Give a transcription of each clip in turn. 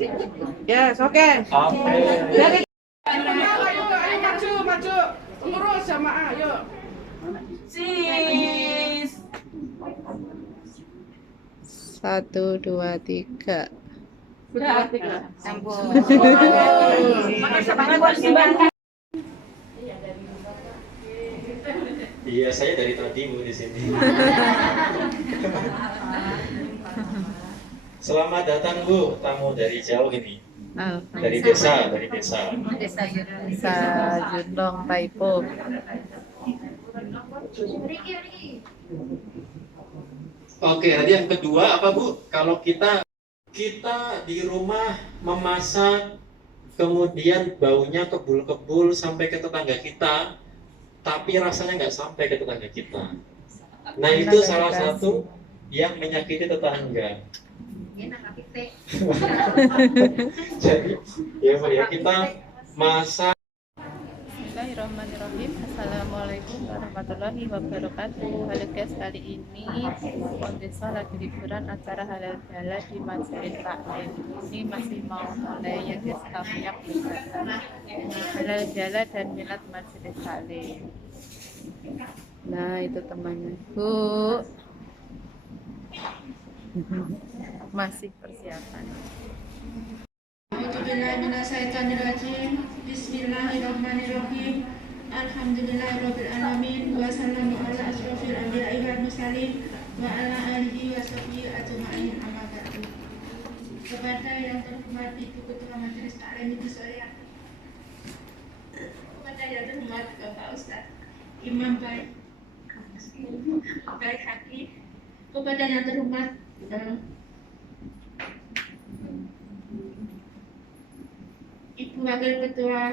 Yes, oke. Oke. Dari maju. Lurus sama ayo. Sis. 1, 2, 3. Sudah 3. Iya, saya dari tadi Bu di sini. Selamat datang Bu, tamu dari jauh ini. Dari desa. Desa Jundong Paipo. Oke, tadi yang kedua apa Bu? Kalau kita di rumah memasak, kemudian baunya kebul-kebul sampai ke tetangga kita, tapi rasanya nggak sampai ke tetangga kita. Nah itu salah satu yang menyakiti tetangga. Jadi ya Bu ya, kita masak. Bismillahirrahmanirrahim. Assalamualaikum warahmatullahi wabarakatuh. Halo guys, kali ini Desa lagi liburan acara halal halal di Majelis Taklim. Ini masih mau mulai ya guys, kami yang halal halal dan minat Majelis Taklim. Nah itu temannya Bu. Masih persiapan. Bismillahirrahmanirrahim. Alhamdulillahirabbil alamin wa sallamu ala asrofil anbiya'i wal mursalin wa ala alihi wa sahbihi ajma'in, amma ba'du. Kepada yang terhormat Ibu Ketua Majelis Taklim Ibu Soya, kepada yang terhormat Bapak Ustaz Imam Baik Haki, kepada yang terhormat Ibu Wakil Ketua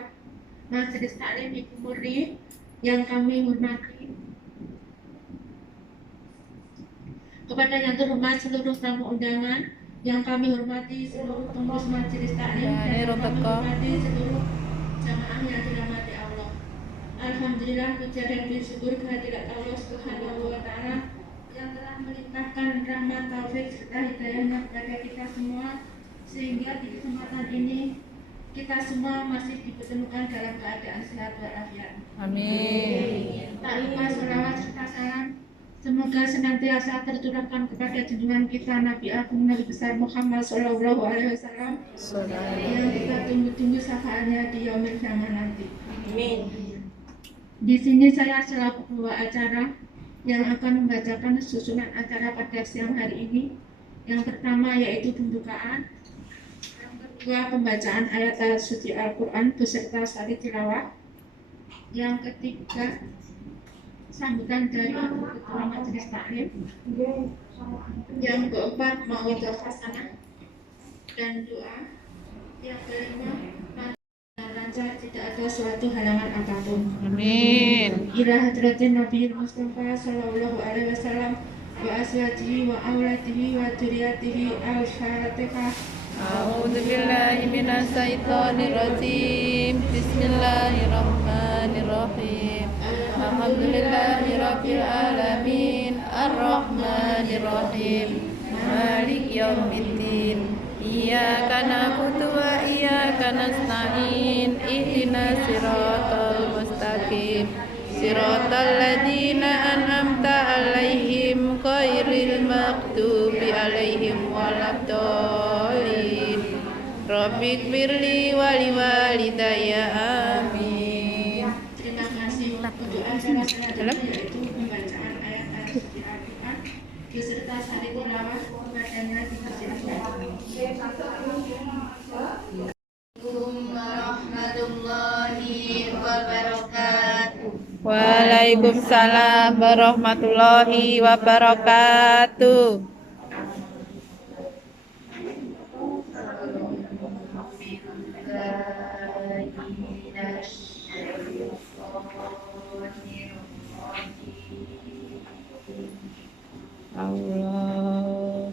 Majelis Taklim Ibu Murni yang kami hormati, kepada yang terhormat seluruh tamu undangan yang kami hormati, seluruh pengurus Majelis Taklim dan yang kami hormati seluruh jamaah yang dirahmati Allah. Alhamdulillah, puja dan bersyukur kehadirat Allah Subhanahu wa Ta'ala yang telah melimpahkan rahmat, taufik serta hidayahnya kepada kita semua, sehingga di kesempatan ini kita semua masih dipertemukan dalam keadaan sehat walafiat. Amin. Tak lupa sholawat serta salam semoga senantiasa tercurahkan kepada junjungan kita Nabi Agung Nabi besar Muhammad Sallallahu Alaihi Wasallam yang kita tunggu-tunggu syafaatnya di yaumil kiamat nanti. Amin. Di sini saya selaku pembawa acara yang akan membacakan susunan acara pada siang hari ini. Yang pertama yaitu pembukaan, yang kedua pembacaan ayat suci Al-Quran beserta sari tilawah, yang ketiga sambutan dari Ibu Ketua Majelis Taklim, yang keempat mauidhah hasanah dan doa, yang kelima lancar, tidak ada suatu halangan apapun. Amin. Ila hadratin Nabi Mustafa Sallallahu Alaihi Wasallam wa aswajihi wa awladihi wa duriyatihi al-Fatihah. A'udzubillahi minasyaitonirrajim. Bismillahirrahmanirrahim. Alhamdulillahirabbil alamin. Arrahmanirrahim. Maliki yaumiddin. Iyyaka na'budu wa iyyaka nasta'in. Ihdinas siratal mustaqim. Siratal ladzina an'amta 'alaihim ghairil maghdubi 'alaihim waladdallin. Rabbighfirli wa liwalidayya. Amin. Terima kasih untuk acara selanjutnya yaitu pembacaan ayat-ayat suci Al-Quran beserta sari tilawah, kepadanya dipersilakan. Warahmatullahi wabarakatuh. Waalaikumsalam warahmatullahi wabarakatuh. Allah.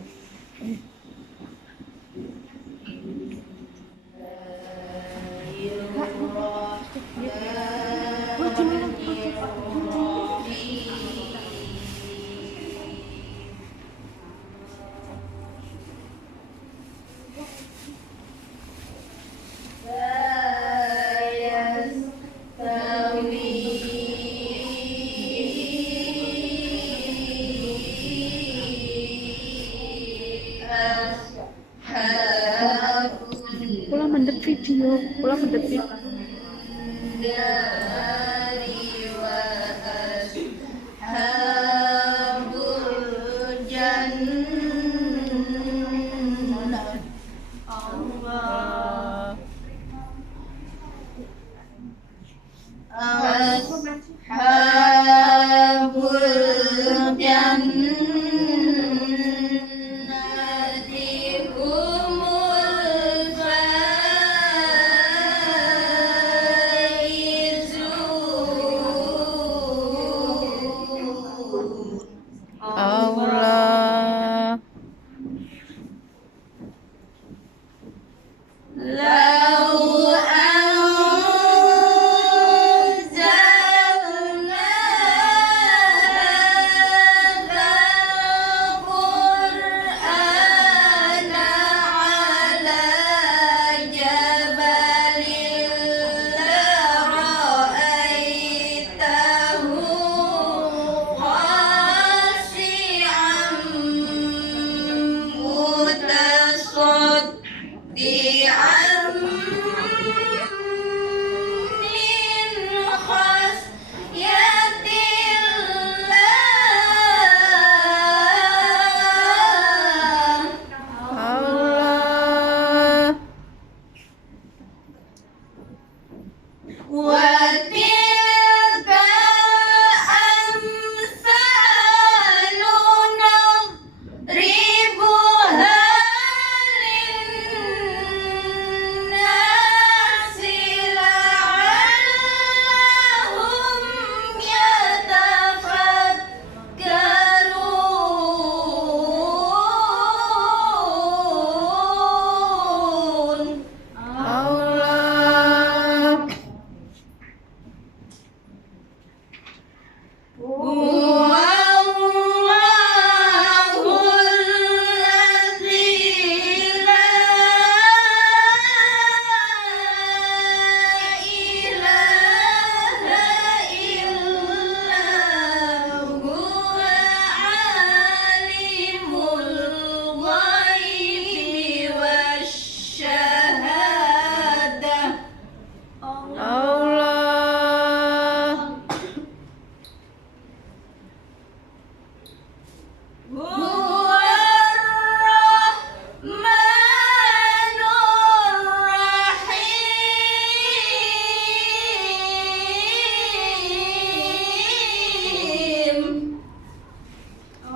Kula mendhet video, kula mendhet video. Allah. Allah. Allah. Allah.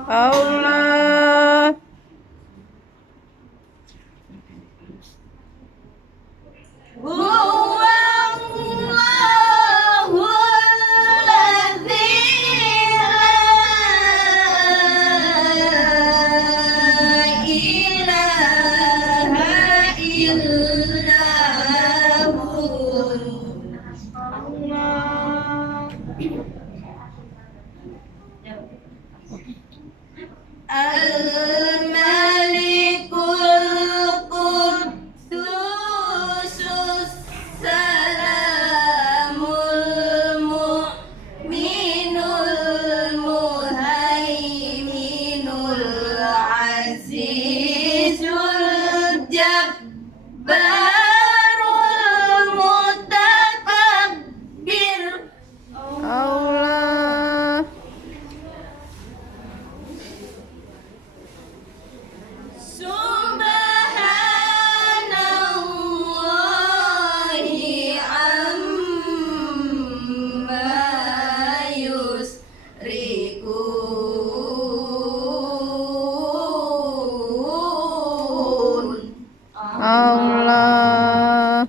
Allah. Al-Malikul Quddusus Salamul Mu'minul Muhaiminul Azizul Jabbarul Mutakabbir. Allah. Subhanallahi amma yusrikun. Allah.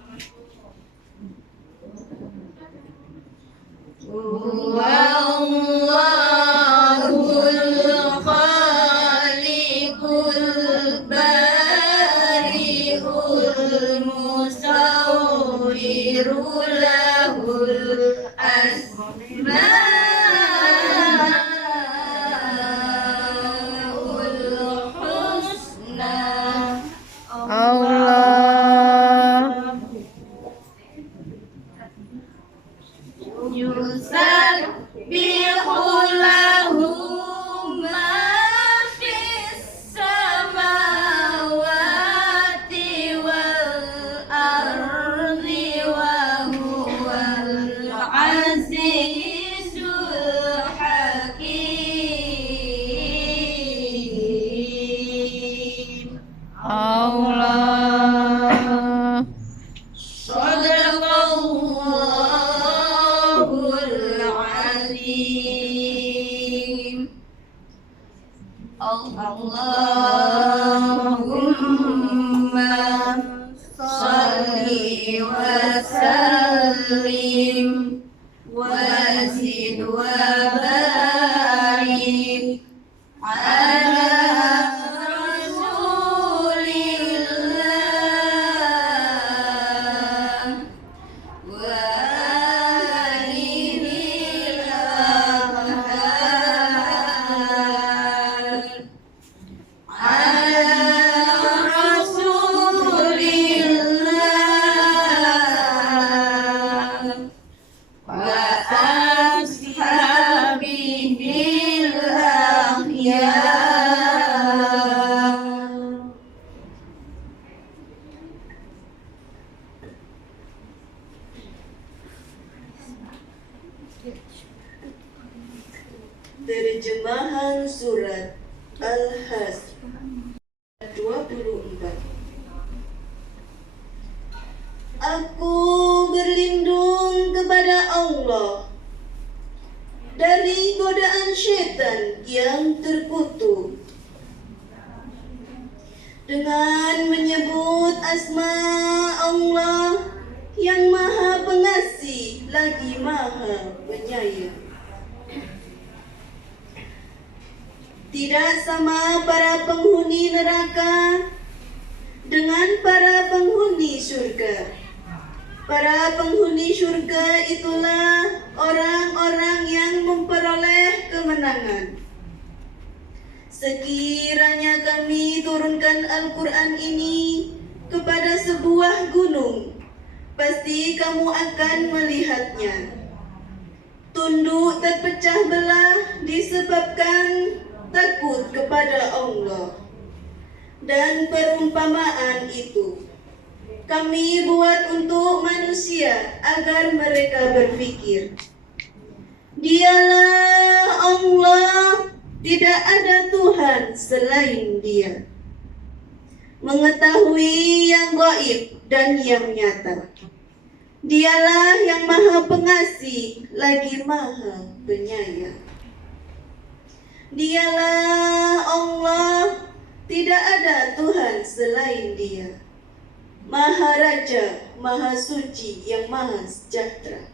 Wallahul khaliqul bari'ul musawwiru lahul asmaul husna. Allah. Yusabbihu lahu ma fis samawati wal وسلم وزد وبارك على رسول الله وآله الأطهار على رسول الله وأصحابه الأخيار. Terjemahan surat Al-Hasr 24. Aku berlindung kepada Allah dari godaan syaitan yang terkutuk dengan menyebut asma Allah yang maha pengasih lagi maha penyayang. Tidak sama para penghuni neraka dengan para penghuni surga. Para penghuni surga itulah orang-orang yang memperoleh kemenangan. Sekiranya kami turunkan Al-Quran ini kepada sebuah gunung, pasti kamu akan melihatnya. Tunduk terpecah belah disebabkan takut kepada Allah. Dan perumpamaan itu kami buat untuk manusia agar mereka berpikir. Dialah Allah, tidak ada Tuhan selain Dia. Mengetahui yang gaib dan yang nyata. Dialah yang maha pengasih lagi maha penyayang. Dialah Allah, tidak ada Tuhan selain Dia. Maha Raja, Maha Suci, yang Maha Sejahtera,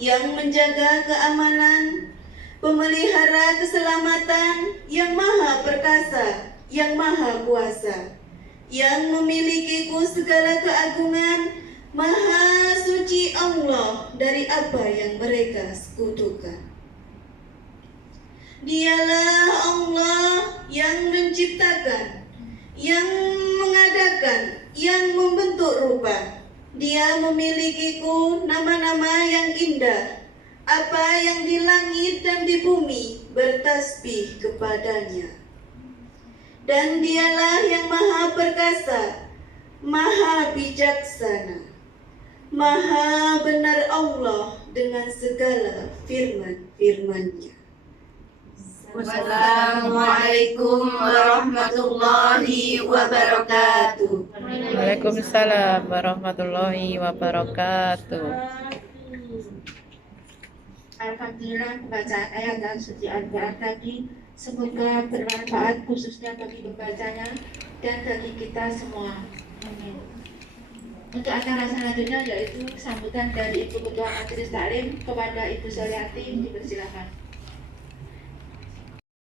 yang menjaga keamanan, pemelihara keselamatan, yang Maha Perkasa, yang Maha Kuasa, yang memilikiku segala keagungan. Maha Suci Allah dari apa yang mereka sekutukan. Dialah Allah yang menciptakan, yang mengadakan, yang membentuk rupa. Dia memilikiku nama-nama yang indah. Apa yang di langit dan di bumi bertasbih kepadanya. Dan dialah yang maha perkasa, maha bijaksana, maha benar Allah dengan segala firman-firman-Nya. Wassalamualaikum warahmatullahi wabarakatuh. Waalaikumsalam warahmatullahi wabarakatuh. Alhamdulillah, bacaan ayat dan suci Al-Quran tadi semoga bermanfaat khususnya bagi pembacanya dan bagi kita semua. Amin. Untuk acara selanjutnya yaitu sambutan dari Ibu Ketua Majelis Taklim kepada Ibu Soliati, dipersilakan.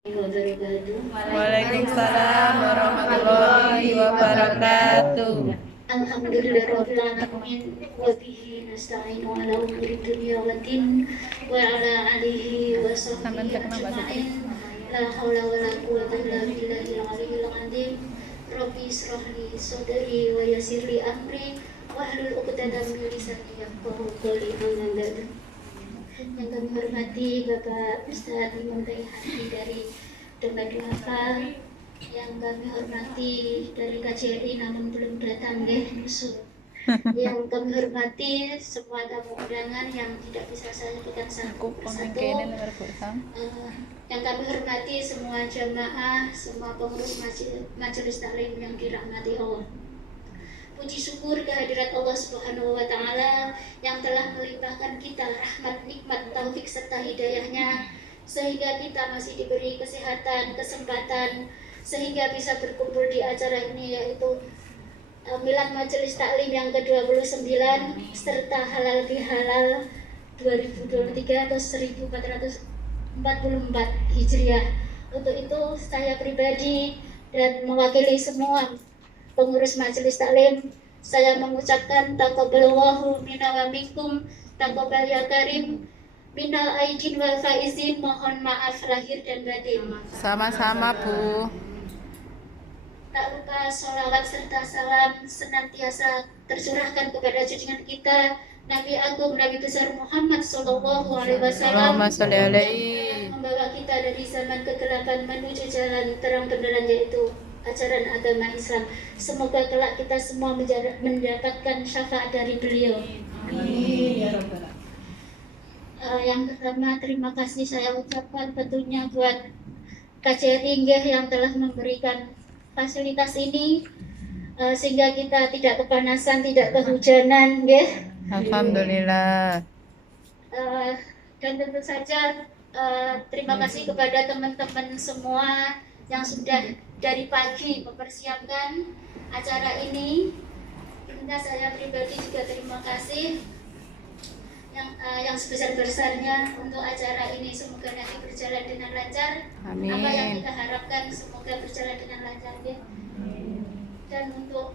Waalaikumsalam warahmatullahi wabarakatuh. Alhamdulillahirabbil alamin wa bihi nasta'inu ala umuri dunya waddin wa ala alihi wa sahbihi ajma'in. La haula wa la quwwata illa billahil aliyyil azim. Rabbi israh li sadri wa yassir li amri wahlul 'uqdatam min lisani yafqahu qawli. Yang kami hormati Bapak Ustadz Imam Hati dari Dompet Duafa, yang kami hormati dari KJRI namun belum datang musuh. Yang kami hormati semua tamu undangan yang tidak bisa saya sebutkan satu persatu. Yang kami hormati semua jamaah, semua pengurus majelis taklim yang dirahmati Allah. Puji syukur kehadirat Allah Subhanahu wa Ta'ala yang telah melimpahkan kita rahmat, nikmat, taufik serta hidayahnya sehingga kita masih diberi kesehatan, kesempatan sehingga bisa berkumpul di acara ini, yaitu Milad Majelis Taklim yang ke-29 serta Halal Bihalal 2023 atau 1444 Hijriah. Untuk itu saya pribadi dan mewakili semua pengurus Majelis Taklim, saya mengucapkan taqabbalallahu minna wa minkum, taqabbal ya karim, minal aidin wal faizin, mohon maaf lahir dan batin. Sama-sama, Bu. Tak lupa sholawat serta salam senantiasa tercurahkan kepada junjungan kita Nabi Agung Nabi besar Muhammad Sallallahu Alaihi Wasallam, Allahumma sholli alaihi. membawa kita dari zaman kegelapan menuju jalan terang benderang, yaitu ajaran agama Islam. Semoga kelak kita semua mendapatkan syafaat dari beliau. Yang pertama, terima kasih saya ucapkan tentunya buat KJRI yang telah memberikan fasilitas ini sehingga kita tidak kepanasan, tidak kehujanan, Alhamdulillah. Dan tentu saja terima kasih kepada teman-teman semua yang sudah dari pagi mempersiapkan acara ini. Tentunya saya pribadi juga terima kasih yang sebesar-besarnya untuk acara ini. Semoga nanti berjalan dengan lancar. Amin. Apa yang kita harapkan semoga berjalan dengan lancar, ya. Dan untuk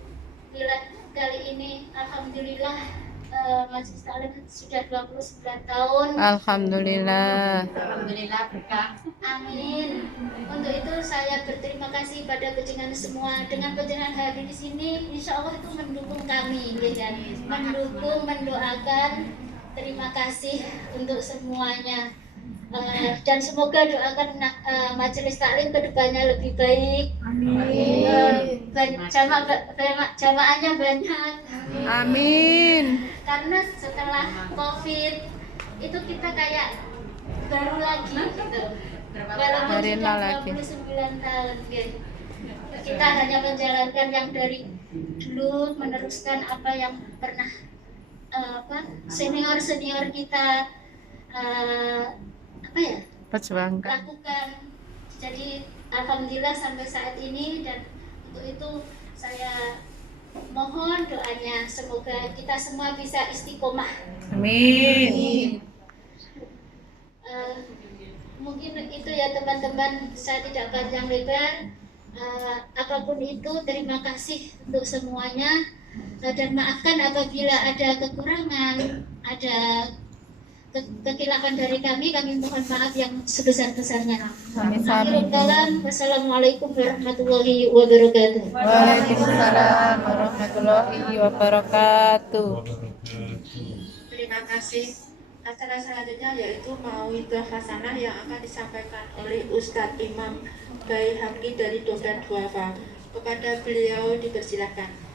milad kali ini, alhamdulillah Majelis Taklim sudah 29 tahun. Alhamdulillah. Amin. Untuk itu saya berterima kasih pada penjenengan semua. Dengan penjenengan hadir di sini, insya Allah itu mendukung kami, ya. Mendukung, mendoakan. Terima kasih untuk semuanya. Dan semoga doakan Majelis Taklim kedepannya lebih baik. Amin. Jamaahnya banyak. Amin. Karena setelah COVID itu kita kayak baru lagi gitu. Walaupun Dari sudah nol lagi. 29 tahun, gitu. Kita hanya menjalankan yang dari dulu, meneruskan apa yang pernah senior kita Perjuangkan. lakukan. Jadi alhamdulillah sampai saat ini, dan untuk itu saya mohon doanya semoga kita semua bisa istiqomah. Amin. Mungkin itu ya teman-teman, saya tidak panjang lebar. Apapun itu, terima kasih untuk semuanya. Dan maafkan apabila ada kekurangan, ada kekilafan dari kami mohon maaf yang sebesar-besarnya. Amin. Akhirul kalam, wassalamualaikum warahmatullahi wabarakatuh. Waalaikumsalam warahmatullahi wabarakatuh. Terima kasih. Acara selanjutnya yaitu Mauidhah Hasanah yang akan disampaikan oleh Ustadz Imam Baihaqi dari Dogan Duafa. Kepada beliau dipersilakan.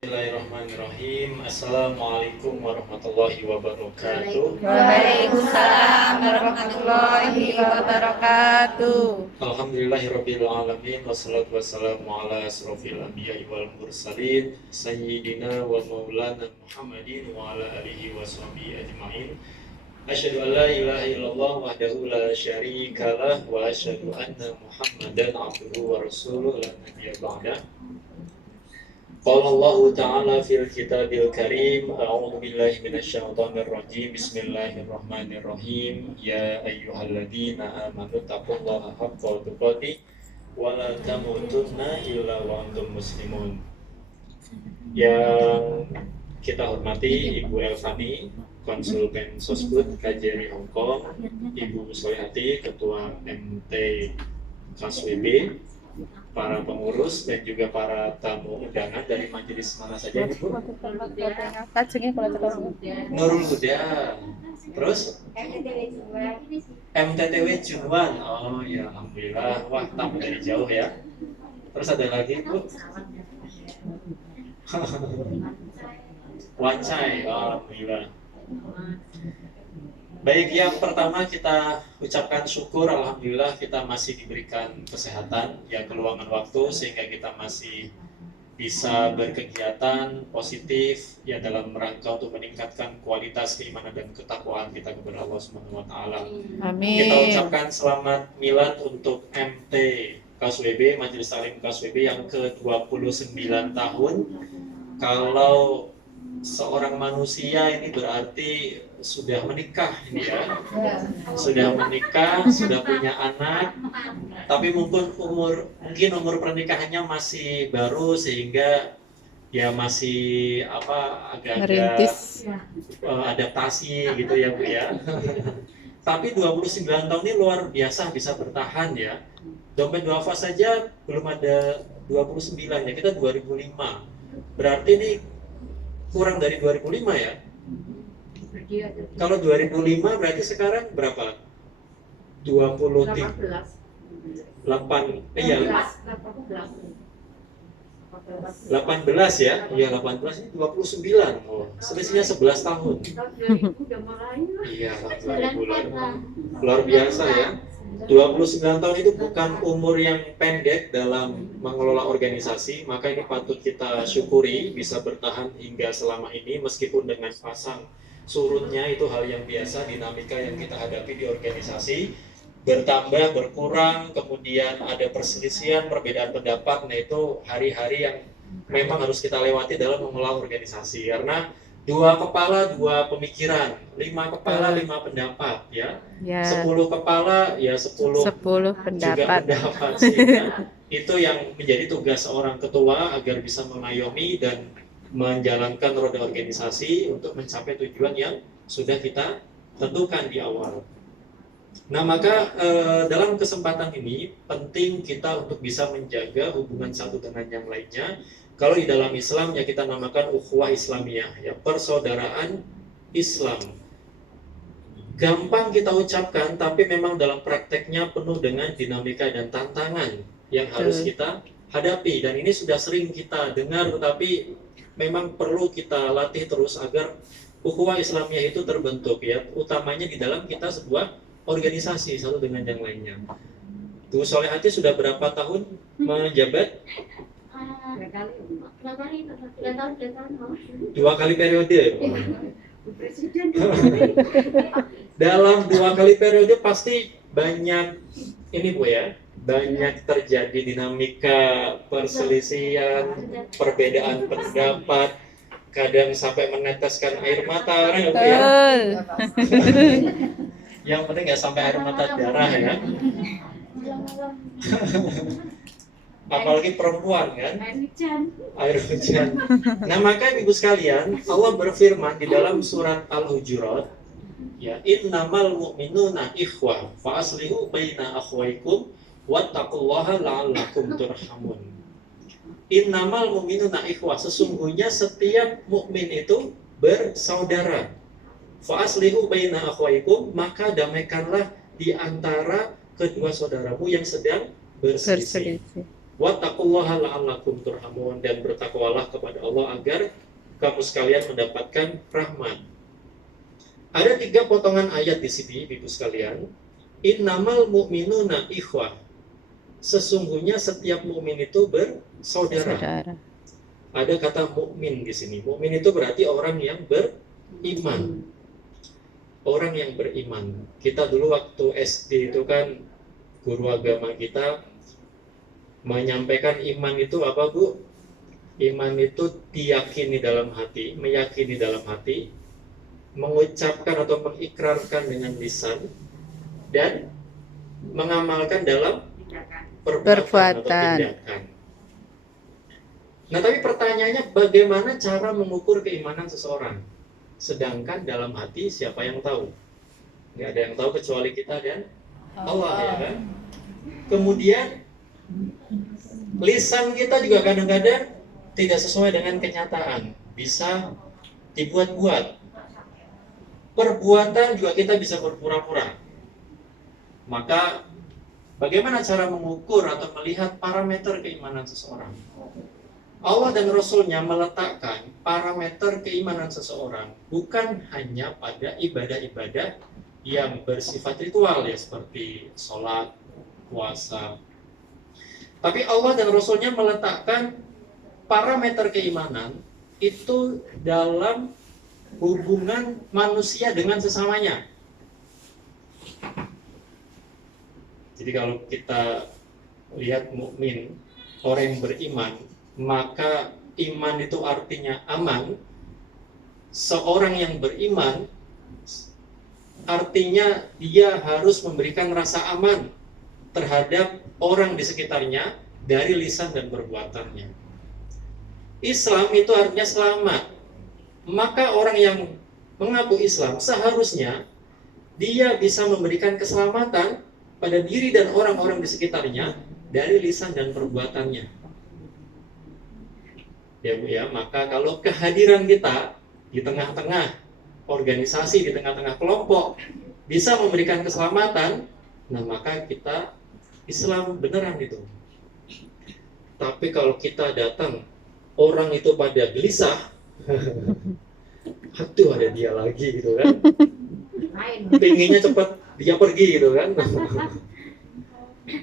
Bismillahirrahmanirrahim. Assalamualaikum warahmatullahi wabarakatuh. Waalaikumsalam warahmatullahi wabarakatuh. Alhamdulillahirabbil alamin, wassalatu wassalamu ala asrofil anbiya'i wal mursalin sayyidina wa maulana Muhammadin wa ala alihi wa sahbihi ajma'in. Asyhadu an la ilaha illallah wahdahu la syarikalah wa asyhadu anna Muhammadan abduhu wa rasuluh la nabiyya ba'dah. Qala Allah Ta'ala fil kitabil karim, a'udzu billahi minasyaitonir rajim, bismillahirrahmanirrahim, ya ayyuhalladzina amanu taqullaha haqqa tuqatih wa la tamutunna illa wa antum muslimun. Yang kita hormati Ibu Elfani, Konsul Sosbud KJRI Hongkong, Ibu Solihati, Ketua MT KSWB, para pengurus dan juga para tamu undangan dari majelis mana saja, Ibu? Nurul Huda, terus MTTW Junwan. Oh ya, alhamdulillah. Wah, tamu dari jauh ya. Terus ada lagi, Bu? Wacai, alhamdulillah. Baik, yang pertama kita ucapkan syukur, alhamdulillah kita masih diberikan kesehatan, ya keluangan waktu sehingga kita masih bisa berkegiatan positif ya dalam rangka untuk meningkatkan kualitas keimanan dan ketakwaan kita kepada Allah Subhanahu wa taala. Amin. Kita ucapkan selamat milad untuk MT KSWB, Majelis Taklim KSWB yang ke-29 tahun. Kalau seorang manusia ini berarti sudah menikah ini ya. Sudah menikah, sudah punya anak, tapi mungkin umur pernikahannya masih baru sehingga ya masih agak-agak adaptasi gitu ya Bu ya. Tapi 29 tahun ini luar biasa bisa bertahan ya. Dompet duafa saja belum ada 29 ya, kita 2005. Berarti ini kurang dari 2005 ya. Kalau 2005 berarti sekarang berapa? 23 8 iya 18 ya. Iya 18 ini 29. Oh, selisihnya 11 tahun. Iya, 2000 luar biasa ya. 29 tahun itu bukan umur yang pendek dalam mengelola organisasi, maka ini patut kita syukuri bisa bertahan hingga selama ini meskipun dengan pasang surutnya itu hal yang biasa, dinamika yang kita hadapi di organisasi bertambah, berkurang, kemudian ada perselisihan, perbedaan pendapat, nah itu hari-hari yang memang harus kita lewati dalam mengelola organisasi karena 2 kepala 2 pemikiran, 5 kepala 5 pendapat ya. 10 kepala ya 10 pendapat. Juga pendapat sehingga itu yang menjadi tugas seorang ketua agar bisa mengayomi dan menjalankan roda organisasi untuk mencapai tujuan yang sudah kita tentukan di awal. Nah maka dalam kesempatan ini penting kita untuk bisa menjaga hubungan satu dengan yang lainnya. Kalau di dalam Islam ya kita namakan ukhuwah Islamiyah, ya persaudaraan Islam. Gampang kita ucapkan, tapi memang dalam prakteknya penuh dengan dinamika dan tantangan yang harus kita hadapi. Dan ini sudah sering kita dengar, tetapi memang perlu kita latih terus agar ukhuwah Islamiyah itu terbentuk ya, utamanya di dalam kita sebuah organisasi satu dengan yang lainnya. Bu Solehati sudah berapa tahun menjabat? 2 kali periode. Dalam 2 kali periode pasti banyak ini Bu ya, banyak terjadi dinamika perselisihan, perbedaan pendapat, kadang sampai meneteskan air mata, ya Bu ya. Yang penting nggak sampai air mata darah ya. Apalagi perempuan kan, air hujan. Nah maka ibu sekalian, Allah berfirman di dalam surat Al-Hujurat, ya innamal mu'minuna ikhwah fa aslihu baina akhwaikum wattaqullaha la'allakum turhamun. Innamal mu'minuna ikhwah, sesungguhnya setiap mukmin itu bersaudara. Fa aslihu baina akhwaikum, maka damaikanlah di antara kedua saudaramu yang sedang berselisih. Wattaqullaha la'allakum turhamun, dan bertakwalah kepada Allah agar kamu sekalian mendapatkan rahmat. Ada 3 potongan ayat di sini, ibu sekalian. Innamal mu'minuna ikhwah, sesungguhnya setiap mukmin itu bersaudara. Ada kata mukmin di sini. Mukmin itu berarti orang yang beriman. Orang yang beriman. Kita dulu waktu SD itu kan guru agama kita menyampaikan iman itu apa Bu? Iman itu diyakini dalam hati, meyakini dalam hati, mengucapkan atau mengikrarkan dengan lisan, dan mengamalkan dalam perbuatan atau tindakan. Nah tapi pertanyaannya bagaimana cara mengukur keimanan seseorang? Sedangkan dalam hati siapa yang tahu? Nggak ada yang tahu kecuali kita dan Allah ya kan? Kemudian lisan kita juga kadang-kadang tidak sesuai dengan kenyataan, bisa dibuat-buat. Perbuatan juga kita bisa berpura-pura. Maka bagaimana cara mengukur atau melihat parameter keimanan seseorang? Allah dan Rasulnya meletakkan parameter keimanan seseorang bukan hanya pada ibadah-ibadah yang bersifat ritual ya, seperti sholat, puasa. Tapi Allah dan Rasulnya meletakkan parameter keimanan itu dalam hubungan manusia dengan sesamanya. Jadi kalau kita lihat mukmin, orang yang beriman, maka iman itu artinya aman. Seorang yang beriman artinya dia harus memberikan rasa aman terhadap orang di sekitarnya dari lisan dan perbuatannya. Islam itu artinya selamat. Maka orang yang mengaku Islam seharusnya dia bisa memberikan keselamatan pada diri dan orang-orang di sekitarnya dari lisan dan perbuatannya. Ya Bu ya, maka kalau kehadiran kita di tengah-tengah organisasi, di tengah-tengah kelompok bisa memberikan keselamatan, nah maka kita Islam beneran itu. Tapi kalau kita datang, orang itu pada gelisah, aduh ada dia lagi gitu kan, pengennya cepat dia pergi gitu kan,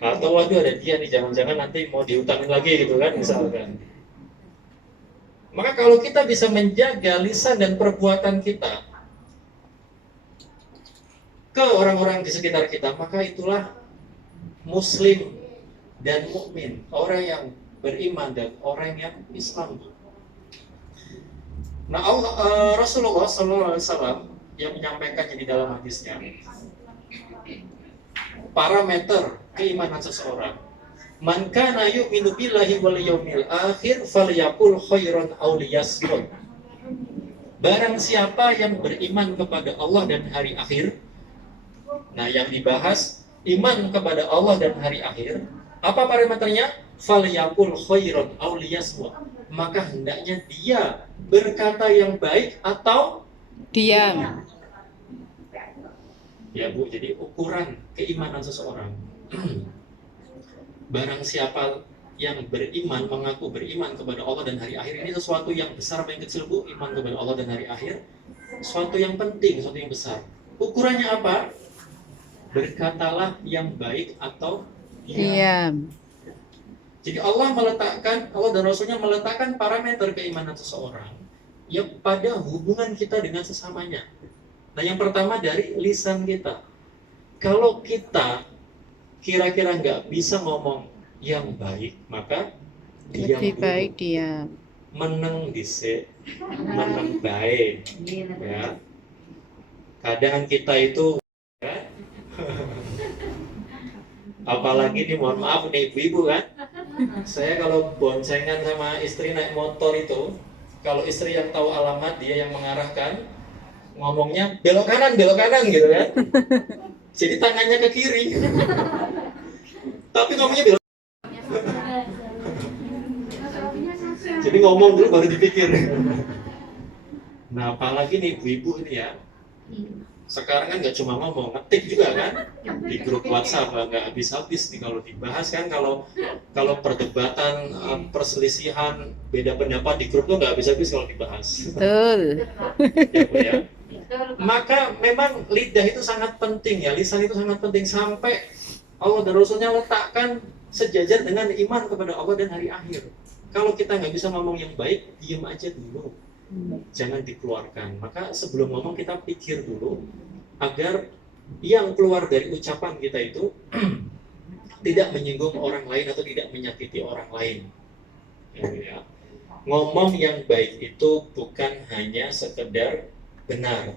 atau waduh ada dia nih, jangan-jangan nanti mau dihutangin lagi gitu kan misalkan. Maka kalau kita bisa menjaga lisan dan perbuatan kita ke orang-orang di sekitar kita, maka itulah muslim dan mukmin, orang yang beriman dan orang yang Islam. Nah, Rasulullah SAW yang menyampaikannya di dalam hadisnya, parameter keimanan seseorang, man kana yu'minu billahi wal yawmil akhir falyaqul khairan aw liyasmut. Barang siapa yang beriman kepada Allah dan hari akhir. Nah, yang dibahas iman kepada Allah dan hari akhir, apa parameternya? Falyaqul khairan aw liyasmut. Maka hendaknya dia berkata yang baik atau diam. Ya Bu, jadi ukuran keimanan seseorang. Barang siapa yang beriman, mengaku beriman kepada Allah dan hari akhir, ini sesuatu yang besar apa yang kecil Bu? Iman kepada Allah dan hari akhir sesuatu yang penting, sesuatu yang besar. Ukurannya apa? Berkatalah yang baik atau diam. Jadi Allah dan Rasulnya meletakkan parameter keimanan seseorang ya pada hubungan kita dengan sesamanya. Nah, yang pertama dari lisan kita. Kalau kita kira-kira nggak bisa ngomong yang baik, maka diam Lebih dulu. baik diam. Meneng dhisik, meneng baik. Ya. Kadang kita itu ya, apalagi nih, mohon maaf nih ibu-ibu kan, saya kalau boncengan sama istri naik motor itu, kalau istri yang tahu alamat, dia yang mengarahkan, ngomongnya belok kanan gitu kan. Jadi tangannya ke kiri. Tapi ngomongnya belok. Jadi ngomong dulu baru dipikir. Nah, apalagi nih ibu-ibu ini ya. Sekarang kan nggak cuma ngomong, ngetik juga kan di grup WhatsApp, nggak habis-habis nih kalau dibahas kan. Kalau perdebatan, perselisihan, beda pendapat di grup tuh nggak habis-habis kalau dibahas. Betul. Ya, Bu, ya. Maka memang lidah itu sangat penting ya, lisan itu sangat penting, sampai Allah dan Rasulnya letakkan sejajar dengan iman kepada Allah dan hari akhir. Kalau kita nggak bisa ngomong yang baik, diam aja dulu, jangan dikeluarkan. Maka sebelum ngomong kita pikir dulu agar yang keluar dari ucapan kita itu tidak menyinggung orang lain atau tidak menyakiti orang lain. Ya. Ngomong yang baik itu bukan hanya sekedar benar,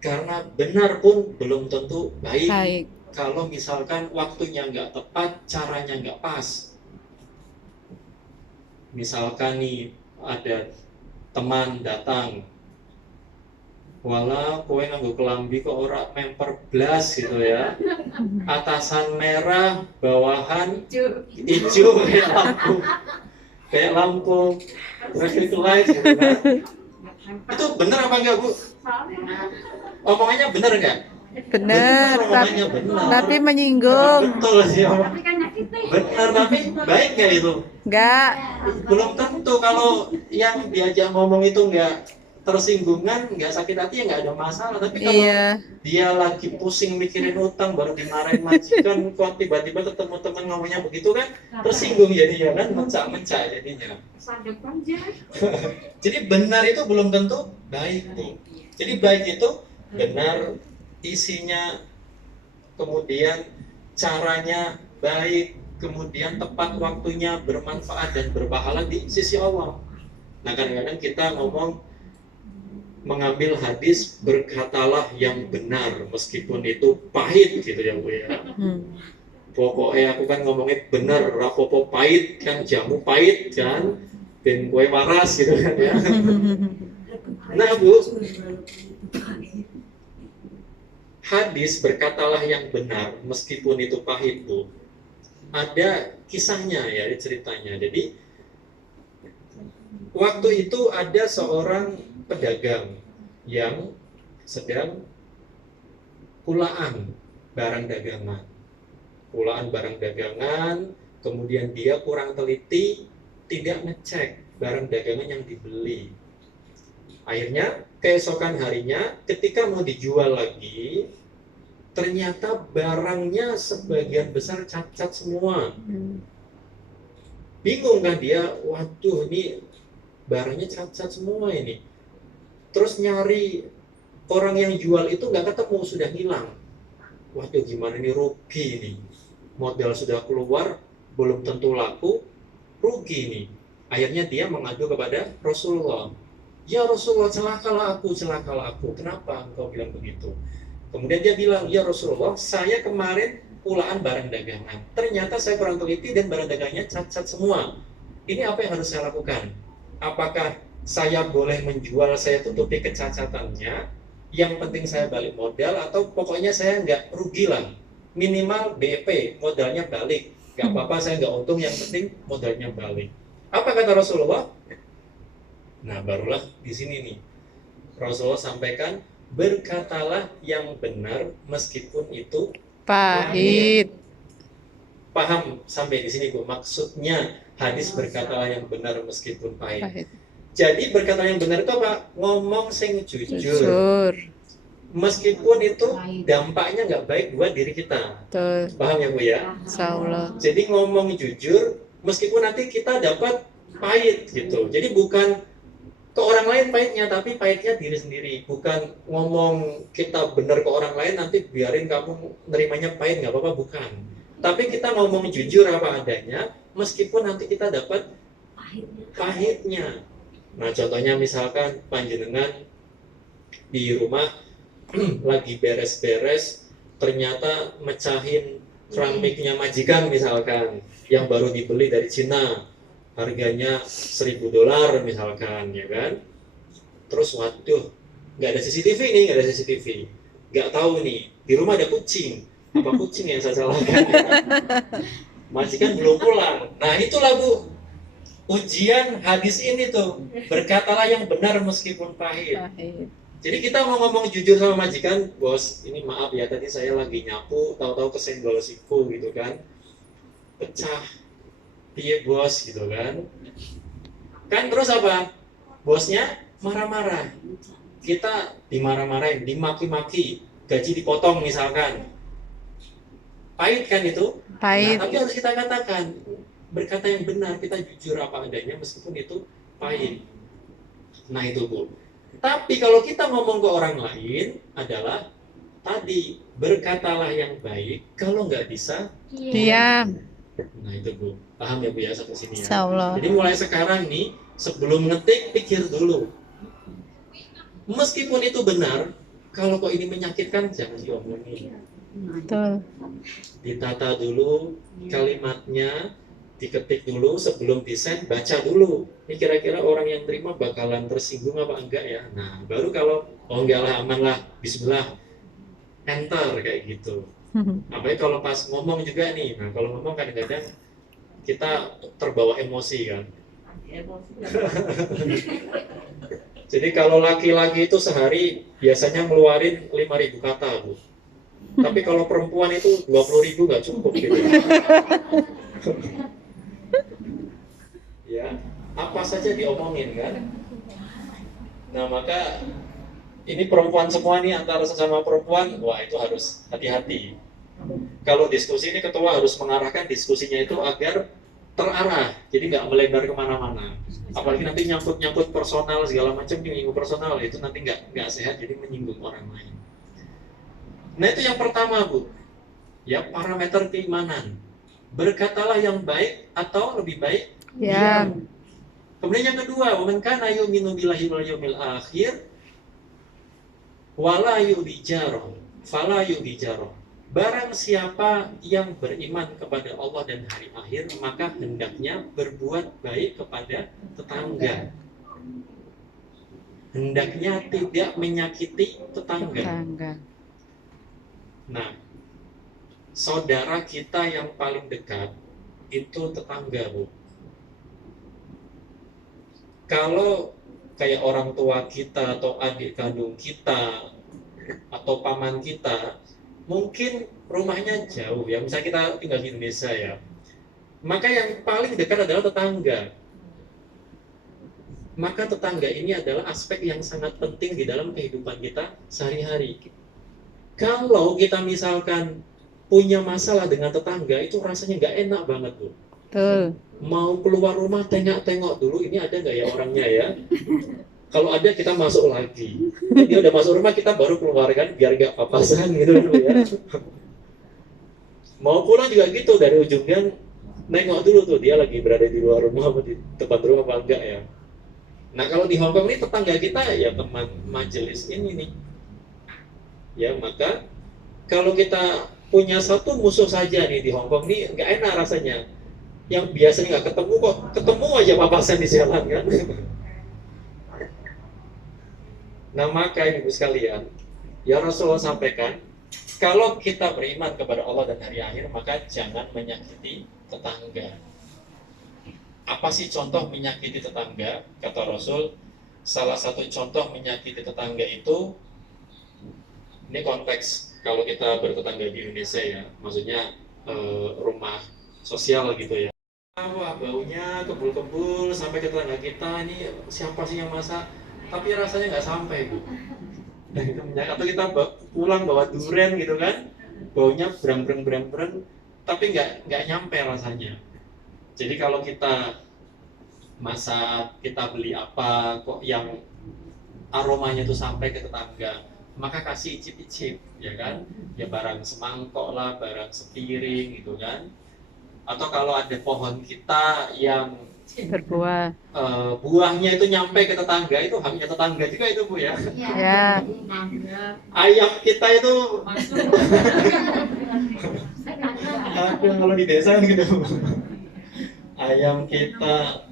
karena benar pun belum tentu baik. Kalau misalkan waktunya nggak tepat, caranya nggak pas. Misalkan nih ada teman datang, wala kowe nganggo kelambi kok ora memper blas gitu ya, atasan merah, bawahan hijau kayak lampu traffic light gitu kan. Itu benar apa enggak Bu? Omongannya benar enggak? Benar, omongannya benar. tapi menyinggung. Betul sih. Benar, tapi baik nggak itu? Enggak. Belum tentu. Kalau yang diajak ngomong itu nggak tersinggungan, nggak sakit hati, ya nggak ada masalah. Tapi kalau Iya. dia lagi pusing mikirin utang, baru dimarahin majikan, kok tiba-tiba ketemu teman ngomongnya begitu kan, tersinggung jadinya kan, mencak-mencak jadinya. Jadi benar itu belum tentu baik, Bu. Jadi baik itu benar, isinya, kemudian caranya baik, kemudian tepat waktunya, bermanfaat dan berpahala di sisi Allah. Nah, kadang-kadang kita ngomong mengambil hadis berkatalah yang benar meskipun itu pahit gitu ya Bu ya. Pokoknya aku kan ngomongnya benar, rapopo pahit kan, jamu pahit kan, ben kue waras gitu kan ya. Nah Bu, hadis berkatalah yang benar meskipun itu pahit Bu, ada kisahnya ya, ceritanya. Jadi waktu itu ada seorang pedagang yang sedang kulaan barang dagangan. Kulaan barang dagangan, kemudian dia kurang teliti, tidak ngecek barang dagangan yang dibeli. Akhirnya keesokan harinya ketika mau dijual lagi, ternyata barangnya sebagian besar cacat semua. Bingung kan dia, waduh ini barangnya cacat semua ini. Terus nyari orang yang jual itu nggak ketemu, sudah hilang. Waduh gimana ini, rugi nih. Modal sudah keluar, belum tentu laku, rugi nih. Akhirnya dia mengadu kepada Rasulullah. Ya Rasulullah, celakalah aku. Kenapa engkau bilang begitu? Kemudian dia bilang, ya Rasulullah, saya kemarin kulaan barang dagangan. Ternyata saya kurang teliti dan barang dagangnya cacat semua. Ini apa yang harus saya lakukan? Apakah saya boleh menjual, saya tutupi kecacatannya, yang penting saya balik modal, atau pokoknya saya nggak rugi lah, minimal BP, modalnya balik, nggak apa-apa saya nggak untung, yang penting modalnya balik. Apa kata Rasulullah? Nah barulah di sini nih Rasulullah sampaikan, berkatalah yang benar meskipun itu Pahit. Paham sampai di sini Bu? Maksudnya hadis berkatalah yang benar meskipun pahit. Pahit. Jadi berkata yang benar itu apa? Ngomong sing jujur. Jujur. Meskipun itu dampaknya nggak baik buat diri kita. Betul. Paham ya Bu ya? Insyaallah. Jadi ngomong jujur meskipun nanti kita dapat pahit gitu. Jadi bukan ke orang lain pahitnya, tapi pahitnya diri sendiri. Bukan ngomong kita benar ke orang lain nanti biarin kamu nerimanya pahit, nggak apa-apa, bukan. Tapi kita ngomong jujur apa adanya meskipun nanti kita dapat pahitnya. Nah contohnya misalkan panjenengan di rumah lagi beres-beres, ternyata mecahin keramiknya majikan misalkan, yang baru dibeli dari Cina, harganya $1.000 misalkan, ya kan? Terus waduh, nggak ada CCTV nih, nggak tahu nih, di rumah ada kucing, apa kucing yang saya salahkan? Majikan belum pulang. Nah itulah Bu, ujian hadis ini tuh, berkatalah yang benar meskipun pahit. Jadi kita mau ngomong jujur sama majikan, bos, ini maaf ya tadi saya lagi nyapu, tahu-tahu kesenggol siku gitu kan, pecah, piye bos gitu kan. Kan terus apa? Bosnya marah-marah, kita dimarah-marahin, dimaki-maki, gaji dipotong misalkan, pahit kan itu? Pahit. Nah, tapi harus kita katakan, berkata yang benar, kita jujur apa adanya meskipun itu pahit. Nah itu Bu. Tapi kalau kita ngomong ke orang lain adalah tadi, berkatalah yang baik, kalau nggak bisa Diam. Nah itu Bu, paham ya Bu ya sampai sini ya. Insyaallah. Jadi mulai sekarang nih, sebelum ngetik pikir dulu. Meskipun itu benar, kalau kok ini menyakitkan jangan diomongin. Betul. Ditata dulu kalimatnya, diketik dulu, sebelum desain baca dulu. Ini kira-kira orang yang terima bakalan tersinggung apa enggak ya. Nah baru kalau oh enggak lah, aman lah, bismillah, enter kayak gitu. Apalagi kalau pas ngomong juga nih, nah kalau ngomong kadang-kadang kita terbawa emosi kan. Jadi kalau laki-laki itu sehari biasanya ngeluarin 5.000 kata Bu. Tapi kalau perempuan itu 20.000 nggak cukup gitu. Ya, apa saja diomongin kan. Nah maka ini perempuan semua nih, antara sesama perempuan, wah itu harus hati-hati. Kalau diskusi ini ketua harus mengarahkan diskusinya itu agar terarah, jadi nggak melebar kemana-mana. Apalagi nanti nyangkut personal segala macam, menyinggung personal, itu nanti nggak sehat, jadi menyinggung orang lain. Nah itu yang pertama Bu, ya parameter keimanan. Berkatalah yang baik atau lebih baik diam. Kemudian yang kedua, "Waman kana yu'minu billahi wal yawmil akhir wala yu'bijaroh fala yu'bijaroh." Barang siapa yang beriman kepada Allah dan hari akhir, maka hendaknya berbuat baik kepada tetangga. Hendaknya tidak menyakiti tetangga. Nah, saudara kita yang paling dekat itu tetangga, Bu. Kalau kayak orang tua kita atau adik kandung kita atau paman kita, mungkin rumahnya jauh ya, misalnya kita tinggal di Indonesia ya, maka yang paling dekat adalah tetangga. Maka tetangga ini adalah aspek yang sangat penting di dalam kehidupan kita sehari-hari. Kalau kita misalkan punya masalah dengan tetangga, itu rasanya nggak enak banget Bu. Mau keluar rumah tengok-tengok dulu, ini ada nggak ya orangnya ya. Kalau ada kita masuk lagi. Dia udah masuk rumah kita baru keluarkan biar nggak papasan gitu dulu ya. Mau pulang juga gitu, dari ujung gang nengok dulu tuh dia lagi berada di luar rumah atau di tempat rumah apa enggak ya. Nah kalau di Hongkong ini tetangga kita ya teman majelis ini nih. Ya maka kalau kita punya satu musuh saja nih di Hongkong nih nggak enak rasanya. Yang biasanya nggak ketemu kok ketemu aja papasan di jalan kan. Nah maka ibu sekalian, ya Rasulullah sampaikan, kalau kita beriman kepada Allah dan hari akhir, maka jangan menyakiti tetangga. Apa sih contoh menyakiti tetangga? Kata Rasul, salah satu contoh menyakiti tetangga itu, ini konteks kalau kita bertetangga di Indonesia ya, maksudnya rumah sosial gitu ya. Wah baunya kebul-kebul sampai ke tetangga kita, ini siapa sih yang masak? Tapi rasanya nggak sampai Bu. Dan itu atau kita pulang bawa durian gitu kan, baunya berang-berang, tapi nggak nyampe rasanya. Jadi kalau kita masak, kita beli apa kok yang aromanya itu sampai ke tetangga, maka kasih icip-icip, ya kan? Ya barang semangkok lah, barang sepiring gitu kan. Atau kalau ada pohon kita yang berbuah, buahnya itu nyampe ke tetangga, itu haknya tetangga juga itu Bu ya. ya. Ayam kita itu aduh kalau di desa kan gitu. Ayam kita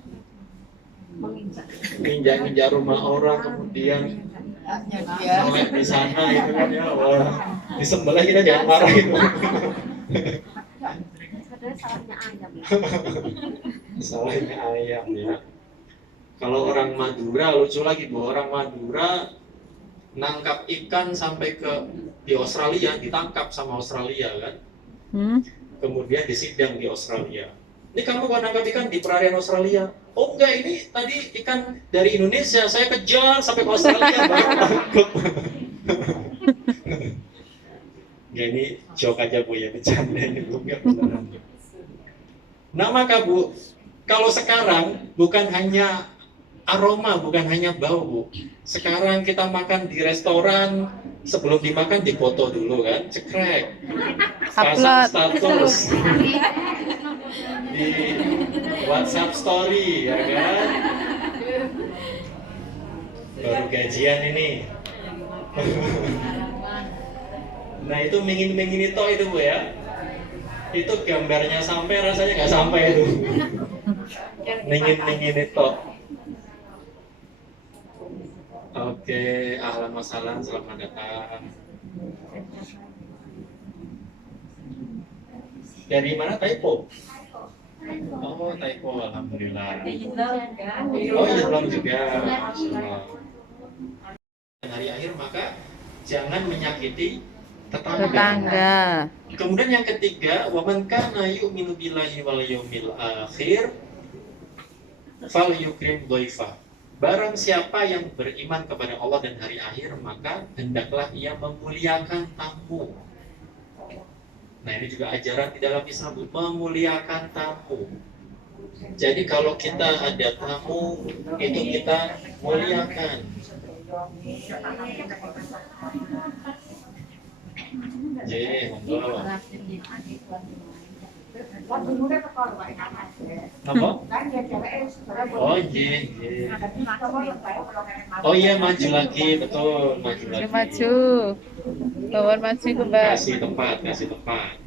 menginjak-injak rumah orang, kemudian melek di sana itu kan ya, wah disembelih kita jangan marah itu. Salahnya ayam ya. Kalau orang Madura lucu lagi Bu, orang Madura nangkap ikan sampai ke di Australia, ditangkap sama Australia kan. Kemudian disidang di Australia. Ini kamu kok nangkap ikan di perairan Australia? Oh enggak, ini tadi ikan dari Indonesia, saya kejar sampai ke Australia baru tangkap. Ya ini joke aja Bu ya, bercanda ini Bu, enggak beneran. Nah maka Bu, kalau sekarang bukan hanya aroma, bukan hanya bau Bu. Sekarang kita makan di restoran, sebelum dimakan dipoto dulu kan, cekrek, pasang status di WhatsApp story ya kan. Baru gajian ini. Nah itu mingin-mingin itu Bu ya. Itu gambarnya sampai, rasanya nggak sampai itu. Mingin-mingin itu. Oke, ahlan wa sahlan, selamat datang. Dari mana? Taipo? Oh, Taipo, alhamdulillah. Oh, Islam juga. Hari akhir maka jangan menyakiti Tetangga. Kemudian yang ketiga, wa man kana yu'minu billahi wal yaumil akhir falyukrim dhaifa. Barang siapa yang beriman kepada Allah dan hari akhir, maka hendaklah ia memuliakan tamu. Nah, ini juga ajaran di dalam Islam, memuliakan tamu. Jadi kalau kita ada tamu, itu kita muliakan. Monggo. Apa? Oh iya. Oh iya, maju lagi, betul, maju lagi. Maju. Kawan maju ke Mbak. Kasih tempat, kasih tempat.